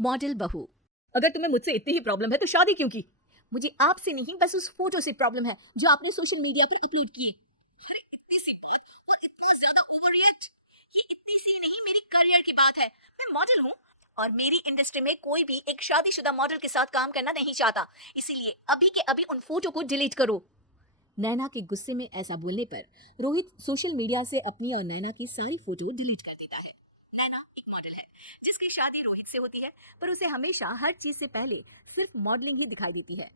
Model बहू। अगर तुम्हें मुझसे इतनी ही प्रॉब्लम है तो शादी क्यों की? मुझे आपसे नहीं, बस उस फोटो से प्रॉब्लम है जो आपने सोशल मीडिया पर अपलोड किए। अरे इतनी सी बात और इतना ज्यादा ओवर रिएक्ट। ये इतनी सी नहीं, मेरी करियर की बात है। मैं मॉडल हूँ और मेरी इंडस्ट्री में कोई भी एक शादीशुदा मॉडल के साथ काम करना नहीं चाहता, इसीलिए अभी के अभी उन फोटो को डिलीट करो। नैना के गुस्से में ऐसा बोलने पर रोहित सोशल मीडिया से अपनी और नैना की सारी फोटो डिलीट कर देता है। नैना एक मॉडल है जिसकी शादी रोहित से होती है, पर उसे हमेशा हर चीज से पहले सिर्फ मॉडलिंग ही दिखाई देती है,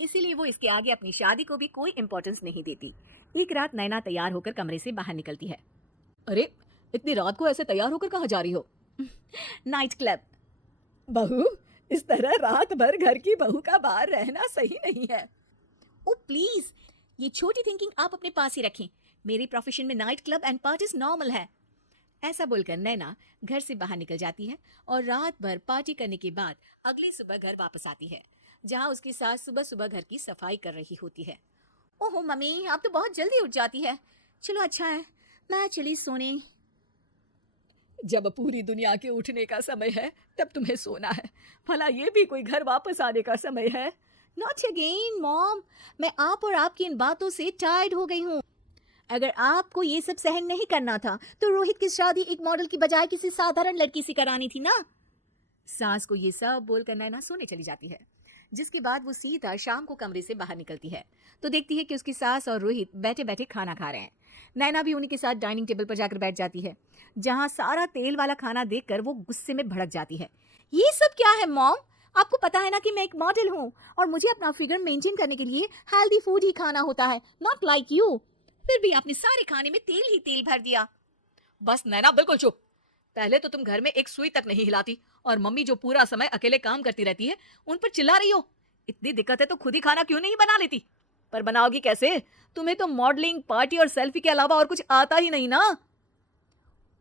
इसीलिए वो इसके आगे अपनी शादी को भी कोई इंपॉर्टेंस नहीं देती। एक रात नैना तैयार होकर कमरे से बाहर निकलती है। अरे इतनी रात को ऐसे तैयार होकर कहाँ जा रही हो? Night club. बहू, इस तरह रात भर घर की बहू का बाहर रहना सही नहीं है। ओ प्लीज, ये छोटी थिंकिंग आप अपने पास ही रखें। मेरे प्रोफेशन में night club and parties normal है। ऐसा बोलकर नैना घर से बाहर निकल जाती है और रात भर पार्टी करने के बाद अगली सुबह घर वापस आती है, जहां उसकी सास सुबह सुबह घर की सफाई कर रही होती है। ओहो मम्मी, आप तो बहुत जल्दी उठ जाती है। चलो अच्छा है, मैं चली सोने। जब पूरी दुनिया के उठने का समय है तब तुम्हें सोना है, भला ये भी कोई घर वापस आने का समय है? नॉट अगेन मॉम, मैं आप और आपकी इन बातों से टायर्ड हो गई हूँ। अगर आपको ये सब सहन नहीं करना था तो रोहित की शादी एक मॉडल की बजाय किसी साधारण लड़की से करानी थी ना। सास को ये सब बोलकर नैना सोने चली जाती है, जिसके बाद वो सीधा शाम को कमरे से बाहर निकलती है तो देखती है कि उसकी सास और रोहित बैठे बैठे खाना खा रहे हैं। नैना भी उन्हीं के साथ डाइनिंग टेबल पर जाकर बैठ जाती है, जहां सारा तेल वाला खाना देखकर वो गुस्से में भड़क जाती है। ये सब क्या है मॉम? आपको पता है ना कि मैं एक मॉडल हूँ और मुझे अपना फिगर मेंटेन करने के लिए हेल्दी फूड ही खाना होता है, नॉट लाइक यू। फिर भी आपने सारे खाने में तेल ही तेल भर दिया। बस नैना बिल्कुल चुप। पहले तो तुम घर में एक सुई तक नहीं हिलाती और मम्मी जो पूरा समय अकेले काम करती रहती है उन पर चिल्ला रही हो। इतनी दिक्कत है तो खुद ही खाना क्यों नहीं बना लेती? पर बनाओगी कैसे? तुम्हें तो मॉडलिंग, पार्टी और सेल्फी के अलावा और कुछ आता ही नहीं ना।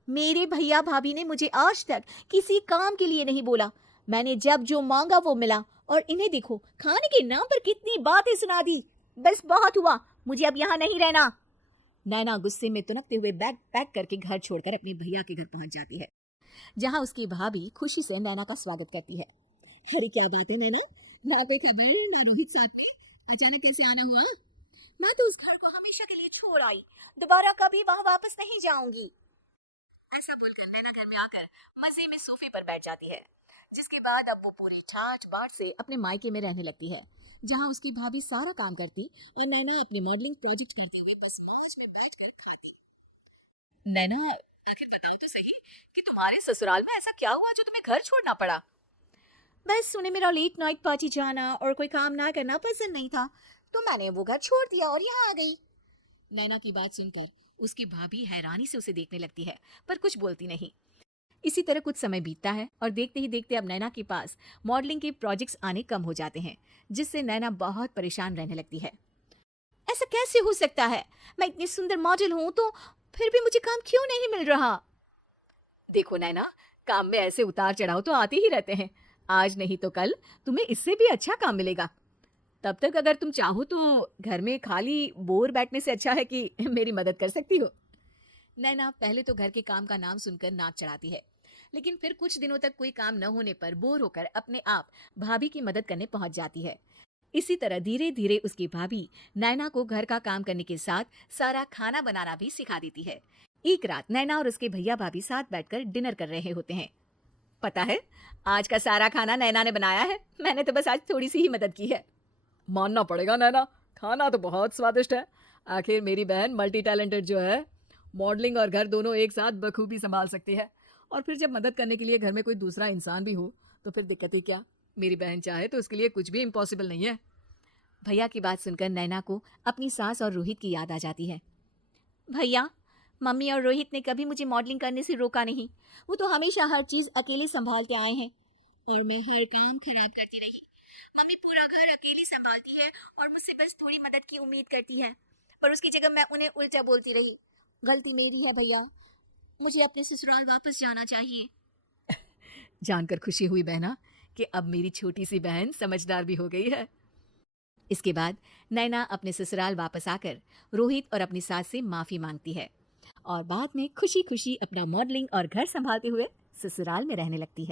मेरे भैया भाभी ने मुझे आज तक किसी काम के लिए नहीं बोला। मैंने जब जो मांगा वो मिला और इन्हें देखो, खाने के नाम पर कितनी बातें सुना दी। बस बहुत हुआ, मुझे अब यहाँ नहीं रहना। नैना गुस्से में तुनकते हुए बैग पैक करके घर छोड़कर अपने भैया के घर पहुंच जाती है, जहां उसकी भाभी खुशी से नैना का स्वागत करती है। अरे क्या बात है नैना, ना कोई खबर ना रोहित साथ में, अचानक कैसे आना हुआ? मैं तो उस घर को हमेशा के लिए छोड़ आई, दोबारा कभी वहां वापस नहीं जाऊंगी। ऐसा बोलकर नैना घर में आकर मजे में सोफे पर बैठ जाती है, जिसके बाद अब वो पूरी ठाठ बाट से अपने मायके में रहने लगती है, जहां उसकी भाभी सारा काम करती और नैना अपने मॉडलिंग प्रोजेक्ट करते हुए बस मौज में बैठकर खाती। नैना, आखिर बताओ तो सही कि तुम्हारे ससुराल में ऐसा क्या हुआ जो तुम्हें घर छोड़ना पड़ा? बस उन्हें मेरा लेट नाइट पार्टी जाना और कोई काम ना करना पसंद नहीं था, तो मैंने वो घर छोड़ दिया और यहाँ आ गई। नैना की बात सुनकर उसकी भाभी हैरानी से उसे देखने लगती है, पर कुछ बोलती नहीं। इसी तरह कुछ समय बीतता है और देखते ही देखते अब नैना के पास मॉडलिंग के प्रोजेक्ट्स आने कम हो जाते हैं, जिससे नैना बहुत परेशान रहने लगती है। ऐसा कैसे हो सकता है? मैं इतनी सुंदर मॉडल हूँ तो फिर भी मुझे काम क्यों नहीं मिल रहा? देखो नैना, काम में ऐसे उतार चढ़ाव तो आते ही रहते हैं। आज नहीं तो कल तुम्हें इससे भी अच्छा काम मिलेगा। तब तक अगर तुम चाहो तो घर में खाली बोर बैठने से अच्छा है कि मेरी मदद कर सकती हो। नैना पहले तो घर के काम का नाम सुनकर नाक चढ़ाती है, लेकिन फिर कुछ दिनों तक कोई काम न होने पर बोर होकर अपने आप भाभी की मदद करने पहुंच जाती है। इसी तरह धीरे धीरे उसकी भाभी नैना को घर का काम करने के साथ सारा खाना बनाना भी सिखा देती है। एक रात नैना और उसके भैया भाभी साथ बैठकर डिनर कर रहे होते हैं। पता है, आज का सारा खाना नैना ने बनाया है, मैंने तो बस आज थोड़ी सी ही मदद की है। मानना पड़ेगा नैना, खाना तो बहुत स्वादिष्ट है। आखिर मेरी बहन मल्टी टैलेंटेड जो है, मॉडलिंग और घर दोनों एक साथ बखूबी संभाल सकती है। और फिर जब मदद करने के लिए घर में कोई दूसरा इंसान भी हो तो फिर दिक्कत ही क्या? मेरी बहन चाहे तो उसके लिए कुछ भी इम्पॉसिबल नहीं है। भैया की बात सुनकर नैना को अपनी सास और रोहित की याद आ जाती है। भैया, मम्मी और रोहित ने कभी मुझे मॉडलिंग करने से रोका नहीं। वो तो हमेशा हर चीज अकेले संभालते आए हैं और मैं हर काम खराब करती रही। मम्मी पूरा घर अकेली संभालती है और मुझसे बस थोड़ी मदद की उम्मीद करती है, पर उसकी जगह मैं उन्हें उल्टा बोलती रही। गलती मेरी है भैया, मुझे अपने ससुराल वापस जाना चाहिए। जानकर खुशी हुई बहना कि अब मेरी छोटी सी बहन समझदार भी हो गई है। इसके बाद नैना अपने ससुराल वापस आकर रोहित और अपनी सास से माफी मांगती है और बाद में खुशी खुशी अपना मॉडलिंग और घर संभालते हुए ससुराल में रहने लगती है।